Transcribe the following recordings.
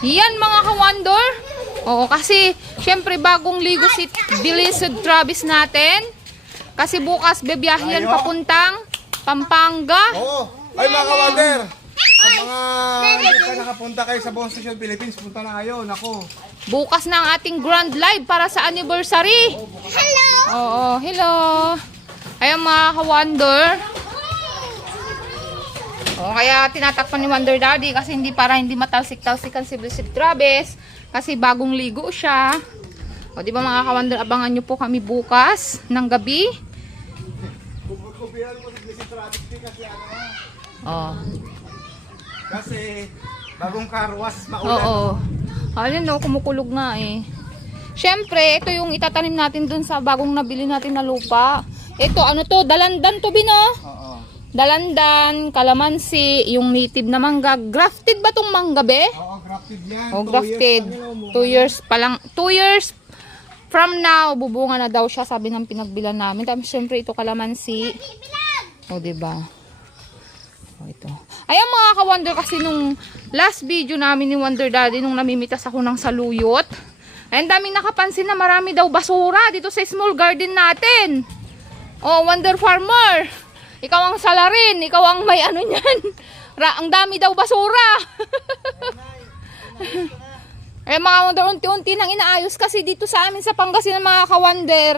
Yan mga ka-wonder. Oo, kasi syempre bagong ligo si Blessed Travis natin. Kasi bukas bebiyahe yan papuntang Pampanga. Oo. Ay mga kawander. Sa mga hindi pa nakapunta kayo sa Buong Station Philippines, punta na kayo. Nako. Bukas na ang ating grand live para sa anniversary. Hello! Oo, hello. Ayan mga ka-wonder. Oo, kaya tinatakpan ni Wonder Daddy kasi hindi para hindi matalsik-talsikan si Blessed Travis. Kasi bagong ligo siya. O, di ba mga ka-wonder, abangan nyo po kami bukas ng gabi. Blessed Travis kasi ano, Oh. kasi bagong karwas, maulan. Oo. Ayun no, kumukulog nga eh. Siyempre, ito yung itatanim natin dun sa bagong nabili natin na lupa. Ito, ano to, dalandan to, Bino? Oo. Dalandan, kalamansi, yung native na mangga. Grafted ba tong mangga, be? Oo, grafted yan. O, Two grafted. years lang yun, Two years pa lang. Two years from now, bubunga na daw siya, sabi ng pinagbilan namin. Tapos, syempre, ito kalamansi. O, diba? O, ito. Ayan mga ka-wonder kasi nung last video namin ni Wonder Daddy nung namimitas ako ng saluyot. Ayun, daming nakapansin na marami daw basura dito sa small garden natin. Oh, Wonder Farmer. Ikaw ang salarin. Ikaw ang may ano niyan. Ra ang dami daw basura. eh mga wonder, unti-unti nang inaayos kasi dito sa amin sa Pangasinan mga ka-wonder.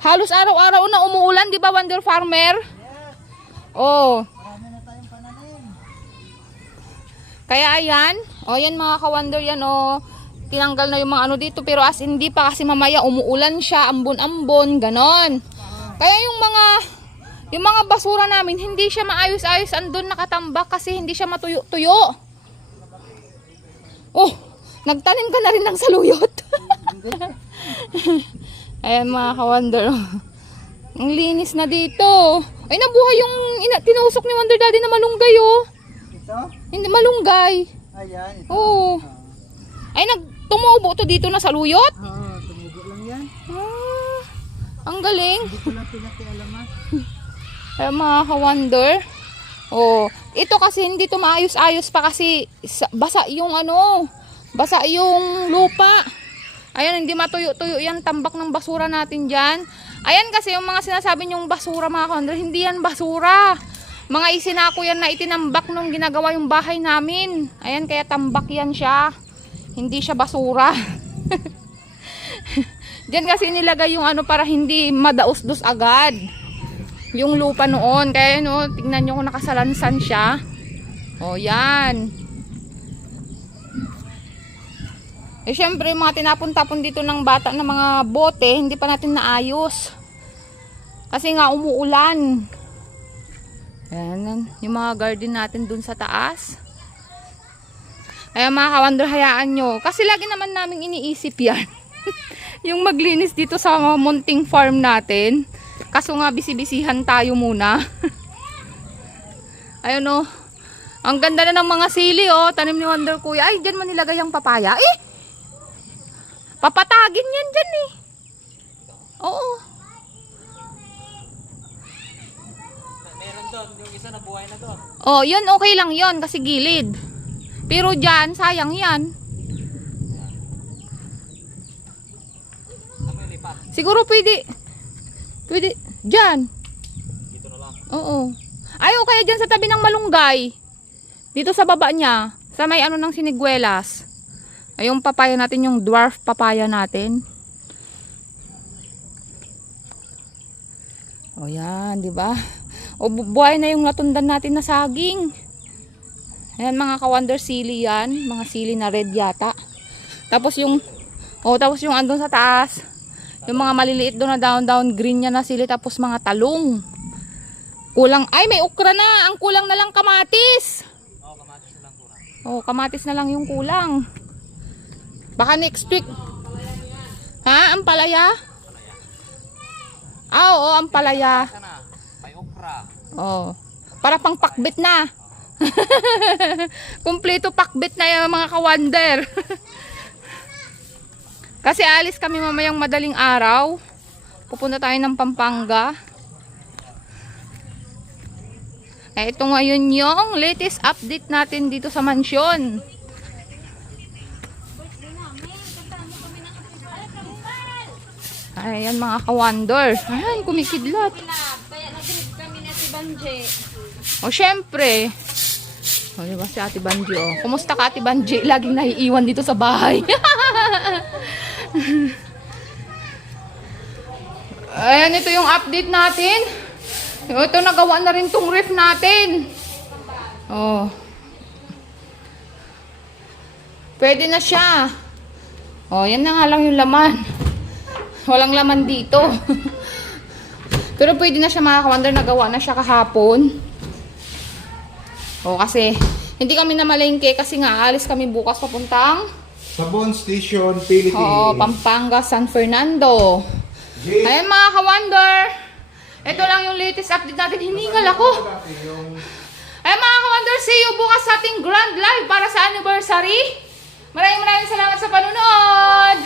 Halos araw-araw na umuulan, di ba Wonder Farmer? Oh. Kaya ayan, o yan mga ka-wonder yan o. Tinanggal na yung mga ano dito pero as hindi pa kasi mamaya umuulan siya, ambon-ambon, ganon. Kaya yung mga yung mga basura namin hindi siya maayos-ayos andun nakatambak kasi hindi siya matuyo-tuyo. Oh, nagtanim ka na rin ng saluyot. Ayan mga ka-wonder. Ang linis na dito. Ay, nabuhay yung ina- tinusok ni Wonder Daddy na malunggay oh. Ito? Hindi malunggay. Ayan. Oo. Ay, nag tumubo to dito na saluyot. Oo, tumubo lang yan. Ah, ang galing. Hindi ko lang pinakialaman. Ay, mga ka-wonder. Oh, ito kasi hindi to maayos-ayos pa kasi sa- basa yung ano, basa yung lupa. Ayan, hindi matuyo-tuyo yan tambak ng basura natin dyan. Ayan kasi yung mga sinasabi yung basura mga ka-wonder, hindi yan basura. Mga isinako yan na itinambak nung ginagawa yung bahay namin. Ayan, kaya tambak yan siya. Hindi siya basura. Diyan kasi nilagay yung ano para hindi madaos-dos agad yung lupa noon. Kaya no, tingnan nyo kung nakasalansan siya. O, yan. Eh, syempre, mga tinapon-tapon dito ng bata na mga bote, hindi pa natin naayos. Kasi nga, umuulan. Ayan, yung mga garden natin dun sa taas. Kaya mga ka-wonder, hayaan nyo. Kasi lagi naman namin iniisip yan. yung maglinis dito sa munting farm natin. Kaso nga bisibisihan tayo muna. Ayun oh. Ang ganda na ng mga sili oh. Tanim ni Wonder Kuya. Ay, dyan man nilagay ang papaya. Eh! Papatagin yan dyan eh. Oo. Meron doon, yung isa na buhay na doon. Oh, yun okay lang yon kasi gilid. Pero dyan, sayang yan. Siguro pwede. Pwede. Dyan. Dito na lang. Oo. Ay, o kaya dyan sa tabi ng malunggay. Dito sa baba niya. Sa may ano ng siniguelas. Ay, yung papaya natin, yung dwarf papaya natin. O yan, di ba? O bu- buhay na yung natundan natin na saging. Ayan mga ka-wonder sili yan. Mga sili na red yata. Tapos yung, o tapos yung andun sa taas. Yung mga maliliit doon na down down green niya na sili. Tapos mga talong. Kulang, ay may okra na. Ang kulang na lang kamatis. Oo, kamatis na lang kurang. Oh, kamatis na lang yung kulang. Baka next week. Ha? Ang palaya? Ah, oo, ang palaya. May okra. Oh. Para pang pakbit na. Kumpleto pakbit na yung mga kawander. Kasi alis kami mamayang madaling araw. Pupunta tayo ng Pampanga. Eh, ito ngayon yung latest update natin dito sa mansyon. Ayan mga kawandor. Ayan, kumikidlat. O, syempre. O, diba si Ate Banji, o. Kumusta ka, Ate Banji? Laging naiiwan dito sa bahay. Ayan, ito yung update natin. Ito, nagawa na rin tong ref natin. Oh. Pwede na siya. Oh, yan na nga lang yung laman. Walang laman dito. Pero pwede na siya mga ka-wonder, nagawa na siya kahapon. O kasi hindi kami namalengke kasi nga alis kami bukas papuntang Sabon Station, Philippines. oh, Pampanga, San Fernando. J- Ayan mga ka-wonder. Ito lang yung latest update natin. Hiningal ako. Ayan mga ka-wonder, see you bukas sa ating grand live para sa anniversary. Maraming maraming salamat sa panunod.